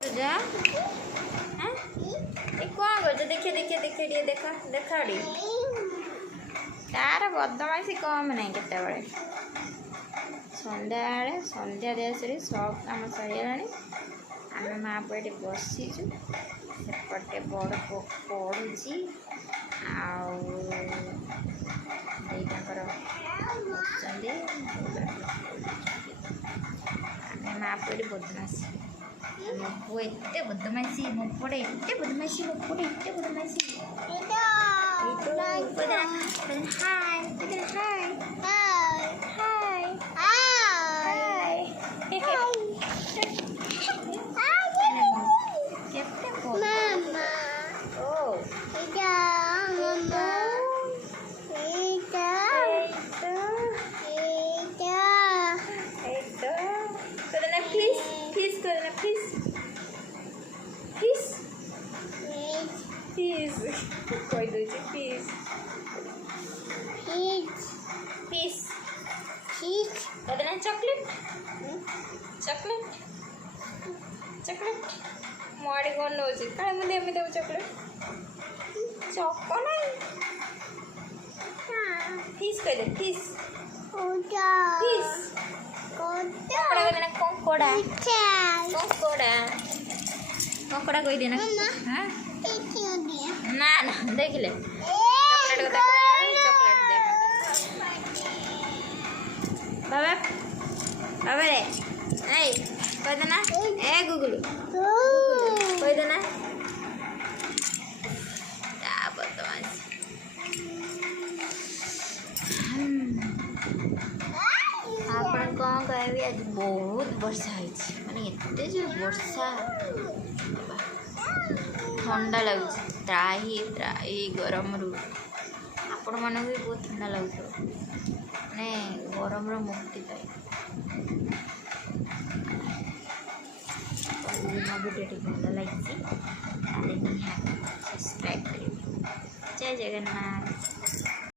जा हाँ ये कौन कर देखे देखे देखे दिए देखा देखा डी तार बदमाशी कम नहीं केते बड़े संध्या संध्या देश सब कम सरीगला आम माँ पुआ ये बसीचु सेपटे बड़ पढ़ुची आईकर आम माँ पुआ ये बदमाशी मो पुआ एते बदमाशी मो पुआ एते बदमाशी मो पुआ एते बदमाशी हाय हाय हाय कोई दो piece piece chocolate chocolate chocolate माड़ी कौन नौ क्या मुझे एम देव चॉकलेट चॉको नहीं फीस कह दे फीस फीस कंकोड़ा कंकोड़ा कंकोड़ा कोई देना हाँ ना ना देख ले चॉकलेट को चॉकलेट दे बाबा बाबा रे नहीं कोई देना ए गुगलू कोई देना क्या बदमाश आपण कौन कहबी आज बहुत वर्षा माने एते जो वर्षा ठंडा लगुच त्राही त्राही गरम रू आपण मन भी बहुत ठंडा लगुच मैंने गरम मुक्ति पाए वीडियो भल लगी सब्सक्राइब करें। जय जगन्नाथ।